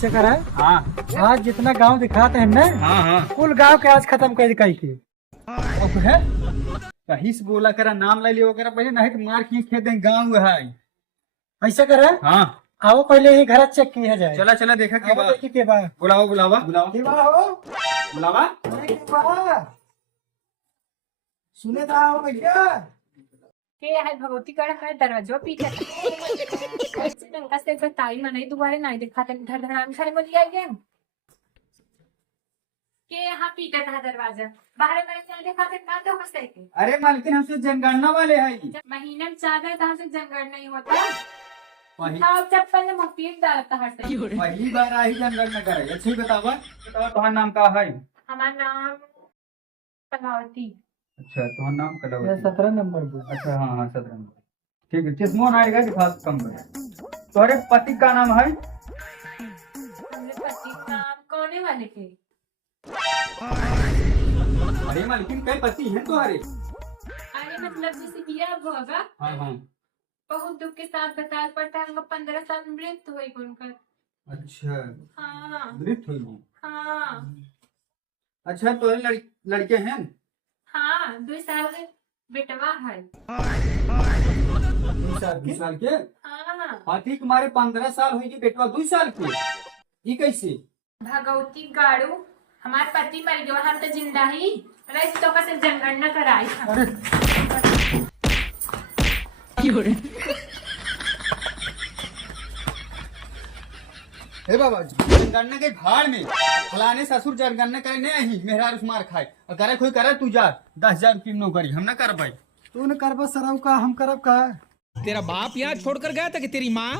ऐसे करा हाँ आज जितना गांव दिखाते हैं ना हाँ हाँ कुल गांव के आज खत्म कर कही के। अब है कहीं से बोला करा नाम ले लियो करा पहले नहीं तो मार खींच खेत दें गाँव है। ऐसे करा हाँ आओ पहले ही घर चेक किया जाए। चला चला देखा के आओ बाद देखी के बाद बुलाओ बुलावा बुलाओ के बाद हो बुलावा अरे के बाद सुने तो आओ भैया के है भगवती कड़ा है दरवाजो पीछे ऐसे डंका से बताई मनाई दोबारा नहीं दिखा तन धड़ धड़ाम खाने बोली आई गेम के यहाँ पीटा था दरवाजा बाहर मैंने चल देखा तन ना तो हंसते के अरे मालकिन हमसे जनगणना वाले हैं महीने में ज्यादा था से जंगल नहीं होता वही हाँ चप्पल ने मुफ्त डालता हर से पहली बार आई जनगणना करे अच्छी बतावा बतावा तुम्हारा नाम का है। हमारा नाम कलावती अच्छा तुम्हारा नाम ये कलावती 17 नंबर बोल। अच्छा हाँ हाँ 17 नंबर ठीक है चश्मोन आएगा दिखा कम में। तुम्हारे पति का नाम है हमने पति नाम कोने वाले के अरे मालकिन कई पति हैं तुम्हारे। अरे मतलब जैसे बिया होगा हाँ हाँ बहुत दुख के साथ बताया पड़ता है हमको 15 साल में मृत्यु हुई उनका। अच्छा हाँ मृत्यु हुई। हाँ अच्छा तुम्हारे लड़के हैं। हाँ 2 साल के बेटवा है। 2 साल के हाँ पति तुम्हारे 15 साल हुई बेटवा 2 साल के ये कैसे। भगवती गाड़ू हमारे पति मर गए हम तो जिंदा ही रही तो कैसे जनगणना कराई हम। हे बाबा जनगणना के भाड़ में फलाने ससुर जनगणना करे नहीं आई मेहरार मार खाए और करे कोई करे तू जा 10,000 रुपये नौकरी हम ना कर पाई। तू न करबा सराव का हम करब का। तेरा बाप यहाँ छोड़कर गया था कि तेरी माँ